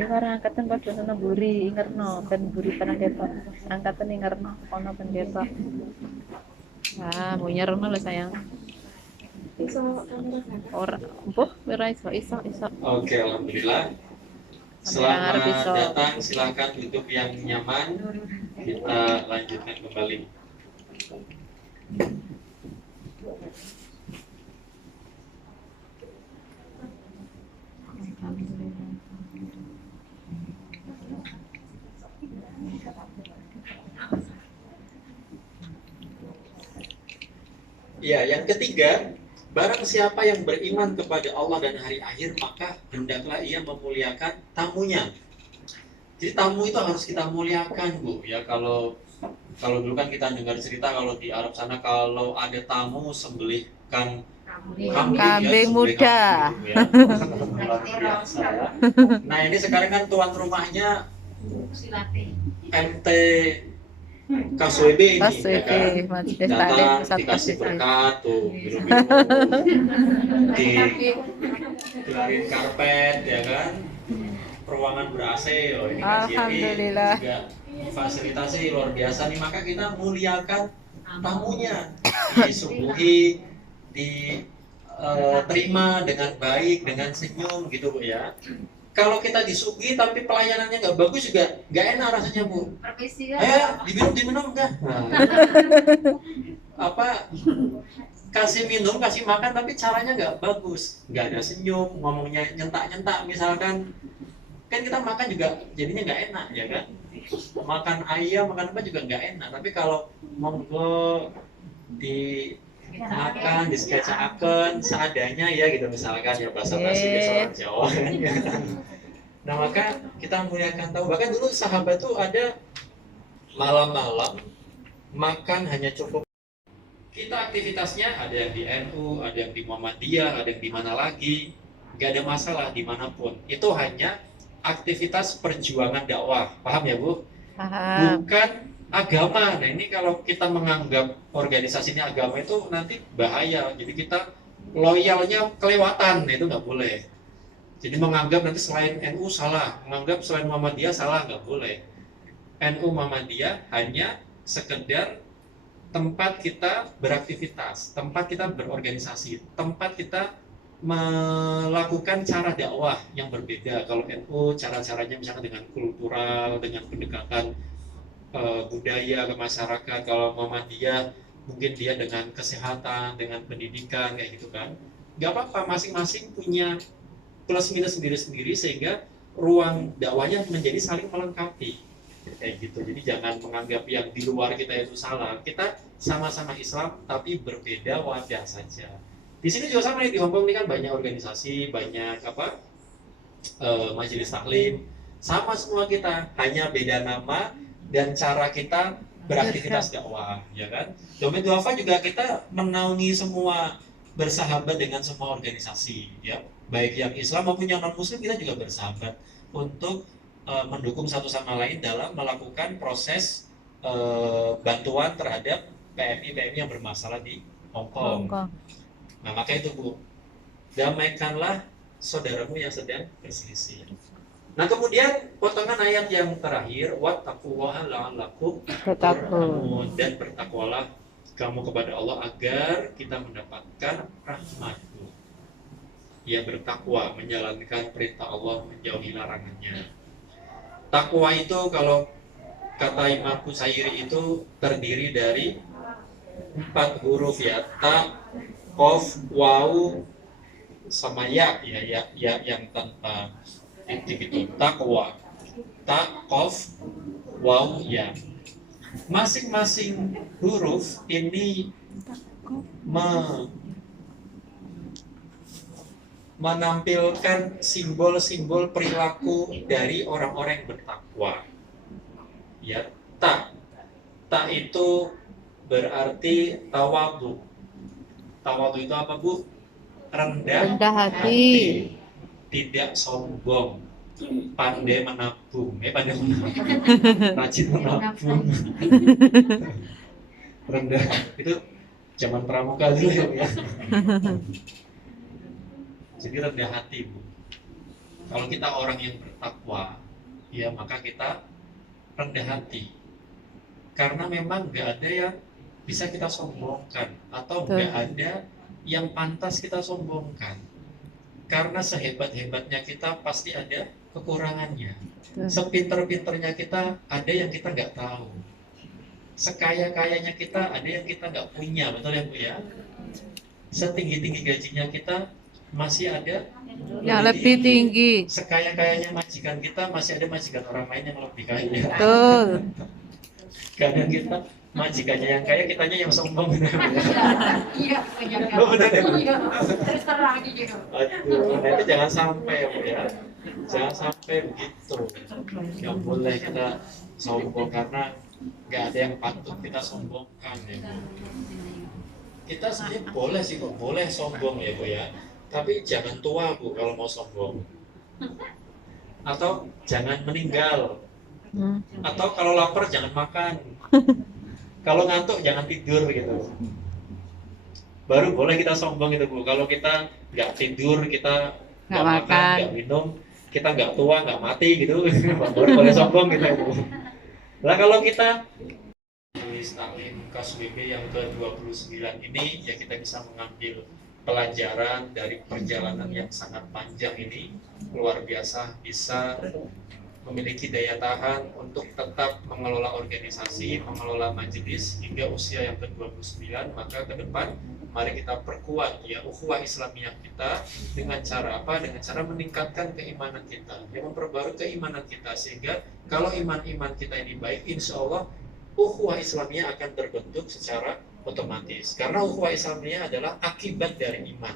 Ya karena angkatan pada sana buri ingerno ben buri pernah ketok. Angkatan ingerno ono ben ketok. Ah, mau nyerno lho sayang. Ora, mbuh ora iso. Oke, alhamdulillah. Selamat datang, silakan duduk yang nyaman. Kita lanjutkan kembali. Ya, yang ketiga, barang siapa yang beriman kepada Allah dan hari akhir, maka hendaklah ia memuliakan tamunya. Jadi tamu itu harus kita muliakan, Bu. Ya, kalau dulu kan kita dengar cerita kalau di Arab sana kalau ada tamu sembelihkan kambing muda. Kambing, ya. Luar biasa, ya. Nah, ini sekarang kan tuan rumahnya MT KSWB ini, ya kan? Datang dikasih berkat tuh, minum-minum, dikelarin karpet, ya kan? Ruangan ber-AC, oh ini Alhamdulillah. juga fasilitasnya luar biasa nih, maka kita muliakan tamunya, disuguhi, diterima dengan baik, dengan senyum gitu, Bu, ya. Kalau kita disuguhi tapi pelayanannya nggak bagus juga nggak enak rasanya, Bu. Diminum enggak? Nah, apa kasih minum, kasih makan tapi caranya nggak bagus, nggak ada senyum, ngomongnya nyentak-nyentak misalkan, kan kita makan juga jadinya nggak enak, ya kan? Makan ayam, makan apa juga nggak enak. Tapi kalau monggo dimakan, diskecaaken seadanya ya gitu misalkan, ya bahasa basi biasa orang Jawa. Nah, maka kita muliakan tamu. Bahkan dulu sahabat tuh ada malam-malam makan hanya cukup. Kita aktivitasnya ada yang di NU, ada yang di Muhammadiyah, ada yang di mana lagi, nggak ada masalah dimanapun. Itu hanya aktivitas perjuangan dakwah, paham ya, Bu? Paham. Bukan agama. Nah, ini kalau kita menganggap organisasi ini agama itu nanti bahaya. Jadi kita loyalnya kelewatan, nah, itu nggak boleh. Jadi menganggap nanti selain NU salah, menganggap selain Muhammadiyah salah, nggak boleh. NU Muhammadiyah hanya sekedar tempat kita beraktivitas, tempat kita berorganisasi, tempat kita melakukan cara dakwah yang berbeda. Kalau NU cara-caranya misalnya dengan kultural, dengan pendekatan budaya ke masyarakat. Kalau Muhammadiyah mungkin dia dengan kesehatan, dengan pendidikan, kayak gitu kan. Gak apa-apa, masing-masing punya plus minus sendiri-sendiri sehingga ruang dakwahnya menjadi saling melengkapi, kayak gitu. Jadi jangan menganggap yang di luar kita itu salah. Kita sama-sama Islam tapi berbeda wadah saja. Di sini juga sama nih, di Hongkong ini kan banyak organisasi, banyak majelis taklim, sama semua kita, hanya beda nama dan cara kita beraktivitas dakwah, ya kan? Domain Duafa juga kita menaungi semua, bersahabat dengan semua organisasi, ya, baik yang Islam maupun yang non Muslim, kita juga bersahabat untuk mendukung satu sama lain dalam melakukan proses bantuan terhadap PMI yang bermasalah di Hongkong. Nah, maka itu, Bu, damaikanlah saudaramu yang sedang berselisih. Nah, kemudian potongan ayat yang terakhir, wattaqullaha la'allakum turhamun, dan bertakwalah kamu kepada Allah agar kita mendapatkan rahmat-Mu. Ya, bertakwa, menjalankan perintah Allah, menjauhi larangannya. Takwa itu kalau kata Imam Qusairi itu terdiri dari 4 huruf ya, ta, qaf, waw, sama ya yang tanpa titik itu, takwa, ta, qaf, waw, ya. Masing-masing huruf ini menampilkan simbol-simbol perilaku dari orang-orang yang bertakwa. Ya, ta itu berarti tawadu. Tawadu itu apa, Bu? Rendah hati, tidak sombong, pandai menabung, rajin menabung. Rendah itu zaman pramuka dulu ya. Jadi rendah hati, Bu. Kalau kita orang yang bertakwa, ya maka kita rendah hati. Karena memang nggak ada yang bisa kita sombongkan, atau nggak ada yang pantas kita sombongkan. Karena sehebat-hebatnya kita pasti ada kekurangannya. Sepinter-pinternya kita ada yang kita nggak tahu. Sekaya-kayanya kita ada yang kita nggak punya, betul ya, Bu ya? Setinggi-tinggi gajinya kita masih ada yang lebih tinggi. Sekaya-kayanya majikan kita masih ada majikan orang lain yang lebih kaya. Betul. Kadang kita majikannya yang kaya, kitanya yang sombong. Iya, Oh, benar ya? terus terang gitu. Aduh, nah itu jangan sampai ya, Bu ya. Jangan sampai begitu. Nggak boleh kita sombong karena nggak ada yang patut kita sombongkan ya, Bu. Kita sebenarnya boleh sih kok, boleh sombong ya, Bu ya. Tapi jangan tua, Bu, kalau mau sombong. Atau jangan meninggal. Atau kalau lapar jangan makan. Kalau ngantuk jangan tidur gitu. Baru boleh kita sombong gitu, Bu. Kalau kita nggak tidur, kita nggak makan, nggak minum, kita nggak tua, nggak mati gitu, baru boleh sombong gitu, Bu. Nah, kalau kita tulis taklim KSBB yang ke-29 ini, ya kita bisa mengambil pelajaran dari perjalanan yang sangat panjang ini. Luar biasa, bisa memiliki daya tahan untuk tetap mengelola organisasi, mengelola majelis hingga usia yang ke-29. Maka ke depan mari kita perkuat ya ukhuwah Islamiyah kita dengan cara apa? Dengan cara meningkatkan keimanan kita, ya memperbarui keimanan kita, sehingga kalau iman-iman kita ini baik, insya Allah ukhuwah Islamiyah akan terbentuk secara otomatis. Karena ukhuwah Islamiyah adalah akibat dari iman.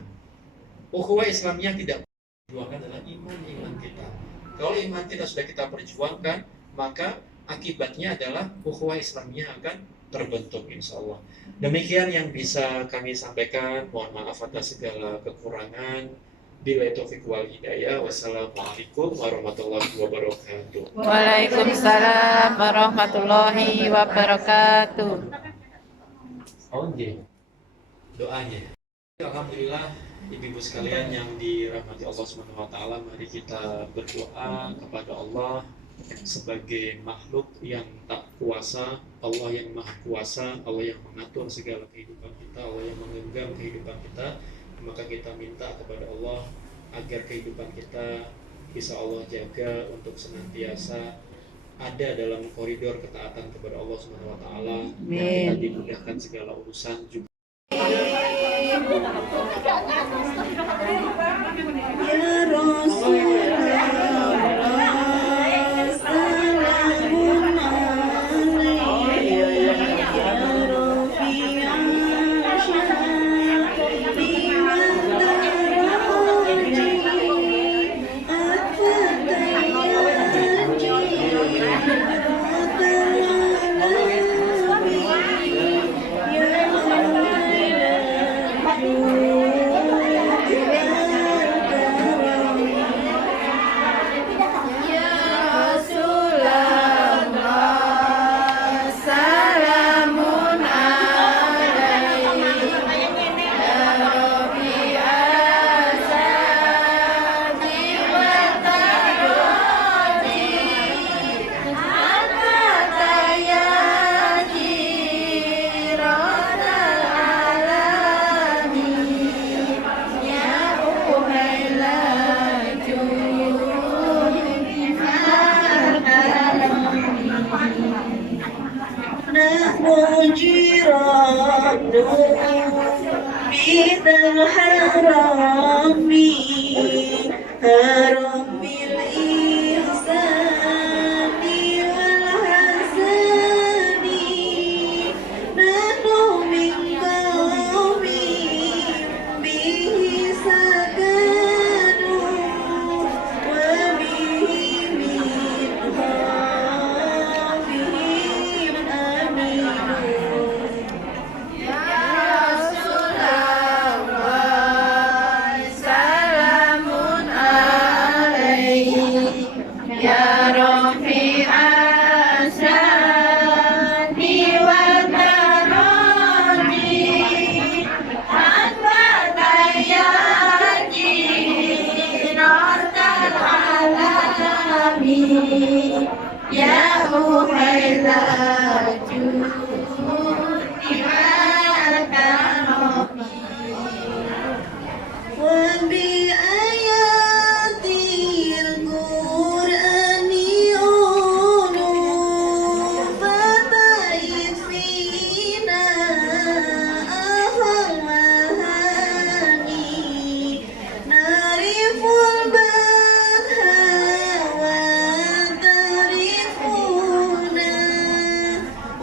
Ukhuwah Islamiyah tidak perjuangkan adalah iman kita. Kalau iman kita sudah kita perjuangkan, maka akibatnya adalah ukhuwah Islamiyah akan terbentuk insya Allah. Demikian yang bisa kami sampaikan. Mohon maaf atas segala kekurangan. Billahi taufiq wal hidayah. Wassalamualaikum warahmatullahi wabarakatuh. Waalaikumsalam warahmatullahi wabarakatuh. Oke, doanya. Alhamdulillah, ibu-ibu sekalian yang dirahmati Allah Subhanahu wa taala, mari kita berdoa kepada Allah sebagai makhluk yang tak kuasa, Allah yang maha kuasa, Allah yang mengatur segala kehidupan kita, Allah yang menggenggam kehidupan kita. Maka kita minta kepada Allah agar kehidupan kita bisa Allah jaga untuk senantiasa ada dalam koridor ketaatan kepada Allah Subhanahu wa taala, dan kita dimudahkan segala urusan juga. Ya Rasulullah, salamun alaika ya Rafi'an syafi'i wa daraji at-fatayyaji wa ikrami haramil ihsani wal hasani nahnu min qawmi bihi sakanu wa bihi minha bihim aminun. وبآيات القرآن فتعد فينا أهواني نعرف البدء وتعرفنا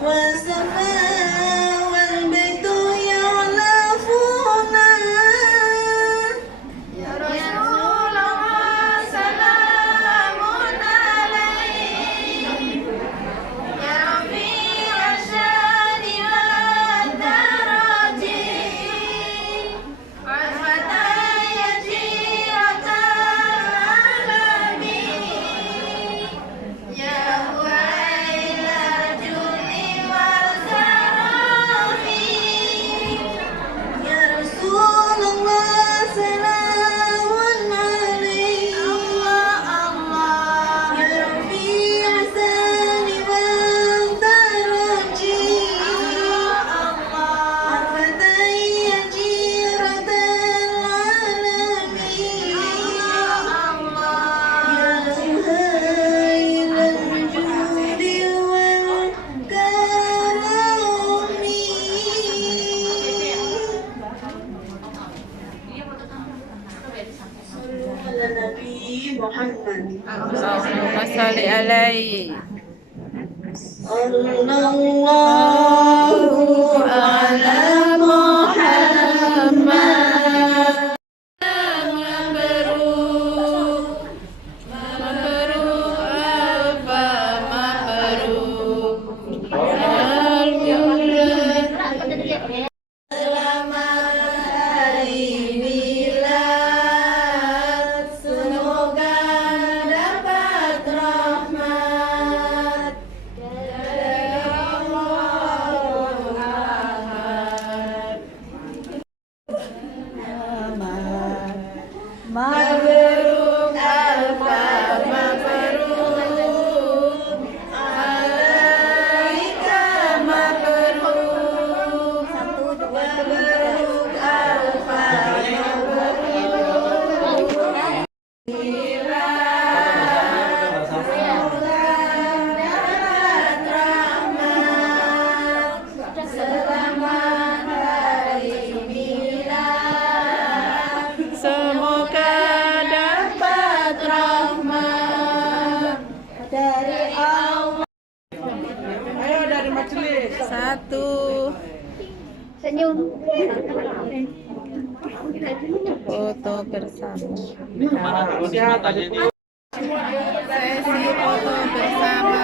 والسماء والبيت يعلفنا. Allahumma sholli alaihi. Sallallahu ala Muhammad. Selamat hari milad, semoga dapat rahmat dari Allah. Mabruk alfa mabruk alaika mabruk mabruk alfa semoga dapat rahmat dari Allah. Ayo dari majelis. Satu. Senyum. Foto bersama. Siap. Sesi foto bersama.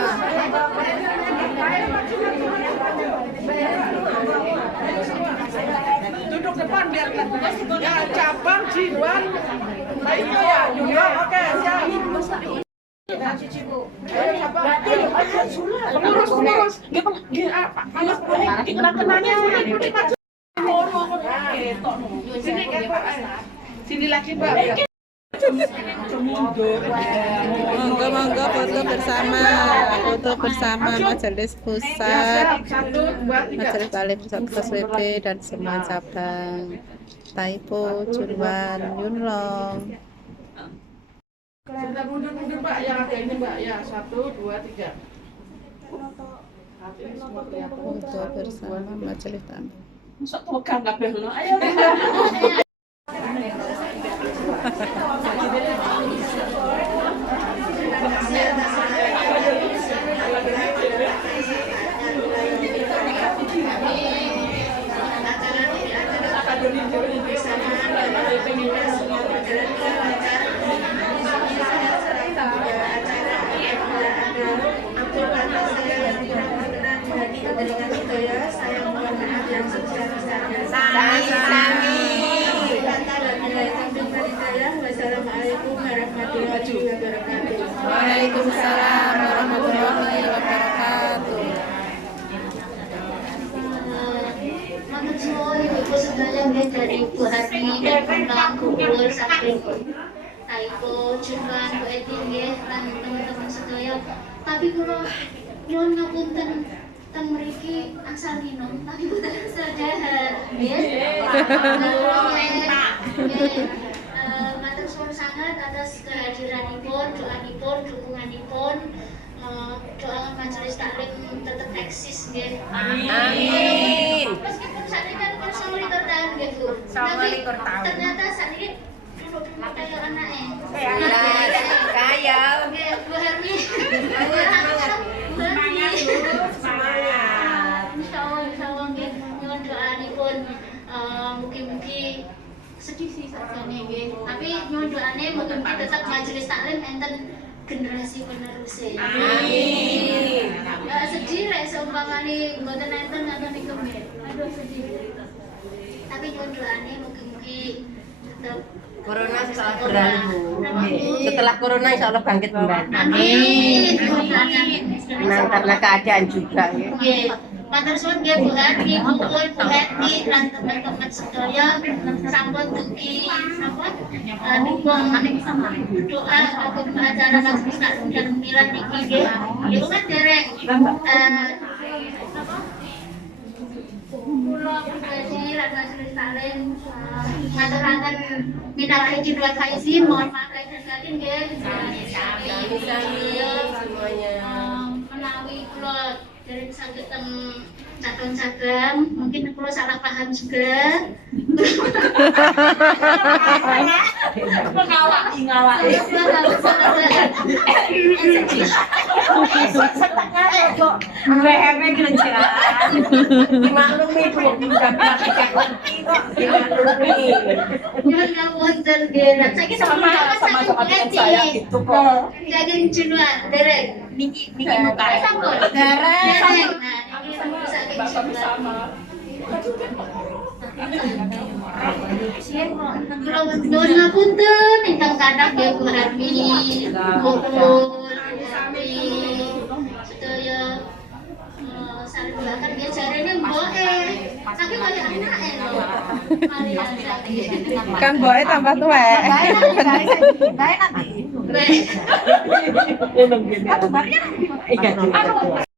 Duduk depan biar ya cabang Jiwan. Baik ya, Junior. Oke, siap. Pengurus. Sini lagi, Pak. Monggo foto bersama Majelis Pusat, Majelis Alim SWP dan semua cabang Taipo, Junwan, Yunlong. Kita mundur Pak, yang ada ini Mbak ya. 1, 2, 3. Foto bersama Majelis Alim. Masuk pegang kabeh lho. Ayo. Saya mohon maaf yang sebesar-besarnya. Wassalamualaikum warahmatullahi wabarakatuh. Waalaikumsalam warahmatullahi wabarakatuh. Matur suwun Ibu sedaya nggih dari Ibu Harni dan Bang Kumpul saking Aiko Juman Bu Edi nggih lan teman-teman sedaya. Tapi kula nyuwun ngapunten teng mriki angsal minum tapi boten angsal dahar nggih. Matur suwun sangat atas kehadiranipun, doanipun, dukunganipun. Doa majelis taklim tetap eksis nggih. Amin. Meskipun saat ini kan 9 tahun nggih Bu. Tapi ternyata saat ini duduk kayak anake. Kaya. Nggih, Bu Hermi. Semangat. Insyaallah nggih nyuwun doanipun mugi-mugi sedih sih sakjane nggih. Tapi nyuwun doane mugi-mugi tetap majelis taklim enten generasi penerusnya. Amin. Sedih lek seumpamane mboten enten ngoten niku. Aduh sedih. Tapi nyuwun doane mugi-mugi tetap Corona insyaallah berlalu. Setelah corona insyaallah bangkit kembali. Amin. Nah, karena keadaan juga ya. Nggih. Matur suwun nggih Bu Hati, kumpul Bu Hati lan teman-teman sedaya sampun dugi sampun dukung doa untuk acara majelis taklim dan milad niki nggih. Iku kan dereng kula pribadi lan majelis taklim ngaturaken minal aidin wal faizin, mohon maaf lahir dan batin nggih. Menawi kula dari saged cabang-cabang mungkin kula salah paham juga. Ngawaki. Setengah kok reme gelenceran. Dimaklumi Bu, udah praktek kok dimaklumi. Nyuwun ngapunten nggih. Saiki sama doa saya gitu kok. Daging jenuan dereng. Niki muka Sampun. dereng. Nah, ini saking jenuan. Kula nyuwun ngapunten ingkang kathah nggih Bu Harmi, Kumpul, sedaya saling bahkan nggih jarene mboke. Tapi kaya anake lho. Mari Kan boy tambah tuwek. bae nanti. Iya.